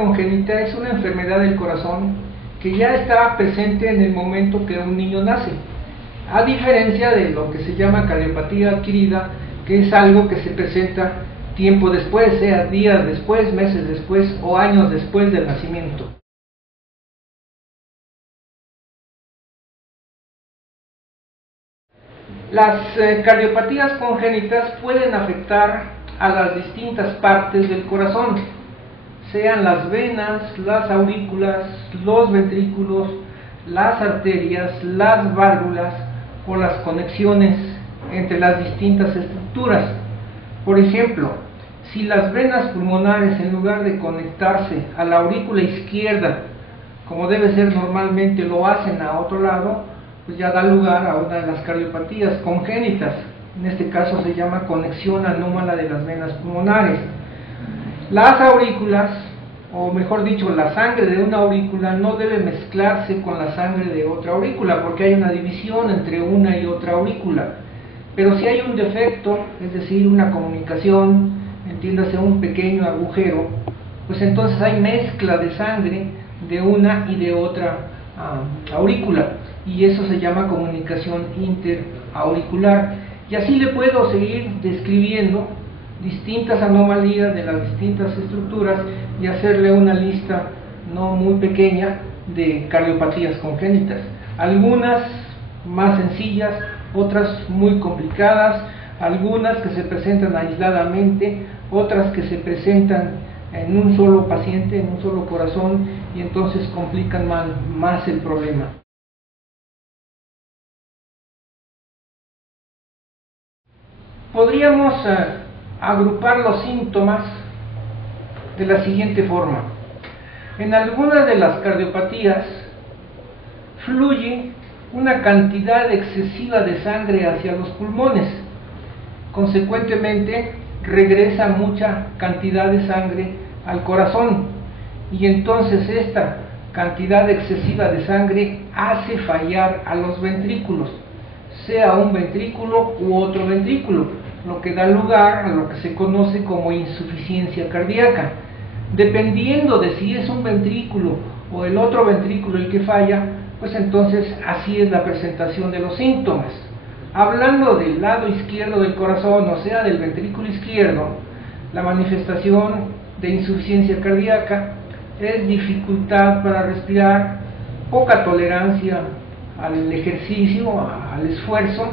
congénita es una enfermedad del corazón que ya está presente en el momento que un niño nace, a diferencia de lo que se llama cardiopatía adquirida, que es algo que se presenta tiempo después, sea días después, meses después o años después del nacimiento. Las cardiopatías congénitas pueden afectar a las distintas partes del corazón, sean las venas, las aurículas, los ventrículos, las arterias, las válvulas o las conexiones entre las distintas estructuras. Por ejemplo, si las venas pulmonares, en lugar de conectarse a la aurícula izquierda, como debe ser normalmente, lo hacen a otro lado, pues ya da lugar a una de las cardiopatías congénitas. En este caso se llama conexión anómala de las venas pulmonares. Las aurículas, o mejor dicho, la sangre de una aurícula no debe mezclarse con la sangre de otra aurícula, porque hay una división entre una y otra aurícula. Pero si hay un defecto, es decir, una comunicación, entiéndase un pequeño agujero, pues entonces hay mezcla de sangre de una y de otra aurícula, y eso se llama comunicación interauricular. Y así le puedo seguir describiendo distintas anomalías de las distintas estructuras y hacerle una lista no muy pequeña de cardiopatías congénitas, algunas más sencillas, otras muy complicadas, algunas que se presentan aisladamente, otras que se presentan en un solo paciente, en un solo corazón, y entonces complican más el problema. Podríamos agrupar los síntomas de la siguiente forma. En algunas de las cardiopatías fluye una cantidad excesiva de sangre hacia los pulmones. Consecuentemente, regresa mucha cantidad de sangre al corazón, y entonces esta cantidad excesiva de sangre hace fallar a los ventrículos, sea un ventrículo u otro ventrículo, lo que da lugar a lo que se conoce como insuficiencia cardíaca. Dependiendo de si es un ventrículo o el otro ventrículo el que falla, pues entonces así es la presentación de los síntomas. Hablando del lado izquierdo del corazón, o sea, del ventrículo izquierdo, la manifestación de insuficiencia cardíaca es dificultad para respirar, poca tolerancia al ejercicio, al esfuerzo.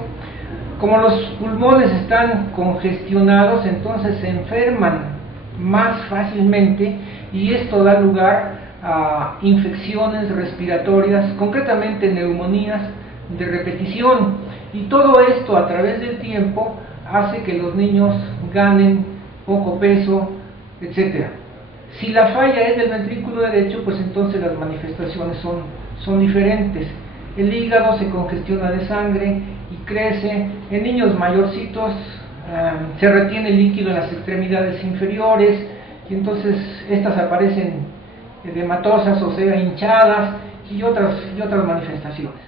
Como los pulmones están congestionados, entonces se enferman más fácilmente, y esto da lugar a infecciones respiratorias, concretamente neumonías de repetición, y todo esto a través del tiempo hace que los niños ganen poco peso, etc. Si la falla es del ventrículo derecho, pues entonces las manifestaciones son diferentes. El hígado se congestiona de sangre y crece. En niños mayorcitos se retiene líquido en las extremidades inferiores, y entonces estas aparecen edematosas, o sea, hinchadas, y otras manifestaciones.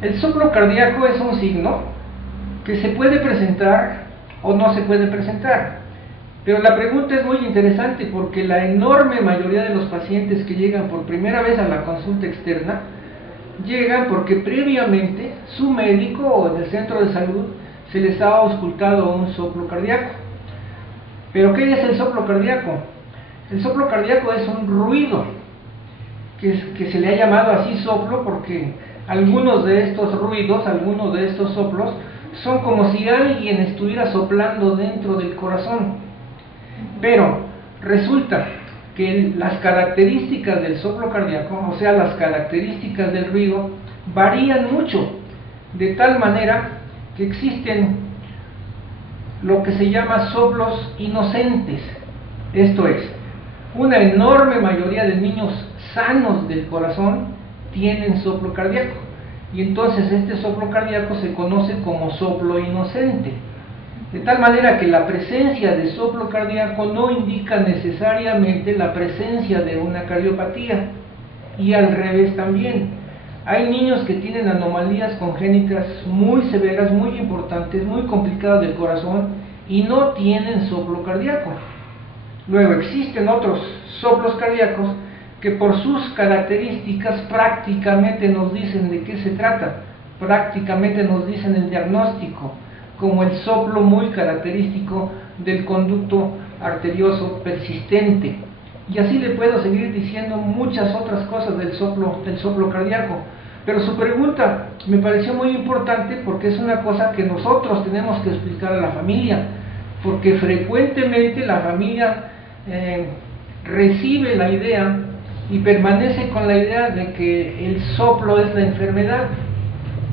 El soplo cardíaco es un signo que se puede presentar o no se puede presentar, pero la pregunta es muy interesante, porque la enorme mayoría de los pacientes que llegan por primera vez a la consulta externa llegan porque previamente su médico o en el centro de salud se les ha auscultado un soplo cardíaco. ¿Pero qué es el soplo cardíaco? El soplo cardíaco es un ruido que se le ha llamado así soplo porque algunos de estos ruidos, algunos de estos soplos, son como si alguien estuviera soplando dentro del corazón. Pero resulta que las características del soplo cardíaco, o sea, las características del ruido, varían mucho, de tal manera que existen lo que se llama soplos inocentes. Esto es, una enorme mayoría de niños sanos del corazón tienen soplo cardíaco, y entonces este soplo cardíaco se conoce como soplo inocente. De tal manera que la presencia de soplo cardíaco no indica necesariamente la presencia de una cardiopatía, y al revés también. Hay niños que tienen anomalías congénitas muy severas, muy importantes, muy complicadas del corazón, y no tienen soplo cardíaco. Luego existen otros soplos cardíacos que por sus características prácticamente nos dicen de qué se trata, prácticamente nos dicen el diagnóstico, como el soplo muy característico del conducto arterioso persistente. Y así le puedo seguir diciendo muchas otras cosas del soplo cardíaco. Pero su pregunta me pareció muy importante porque es una cosa que nosotros tenemos que explicar a la familia, porque frecuentemente la familia recibe la idea y permanece con la idea de que el soplo es la enfermedad.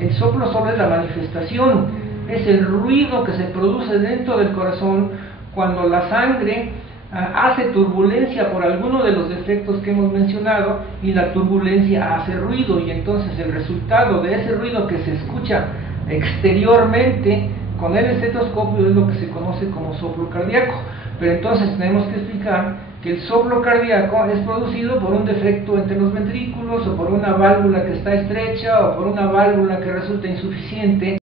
El soplo solo es la manifestación, es el ruido que se produce dentro del corazón cuando la sangre hace turbulencia por alguno de los defectos que hemos mencionado, y la turbulencia hace ruido, y entonces el resultado de ese ruido que se escucha exteriormente con el estetoscopio es lo que se conoce como soplo cardíaco. Pero entonces tenemos que explicar que el soplo cardíaco es producido por un defecto entre los ventrículos, o por una válvula que está estrecha, o por una válvula que resulta insuficiente.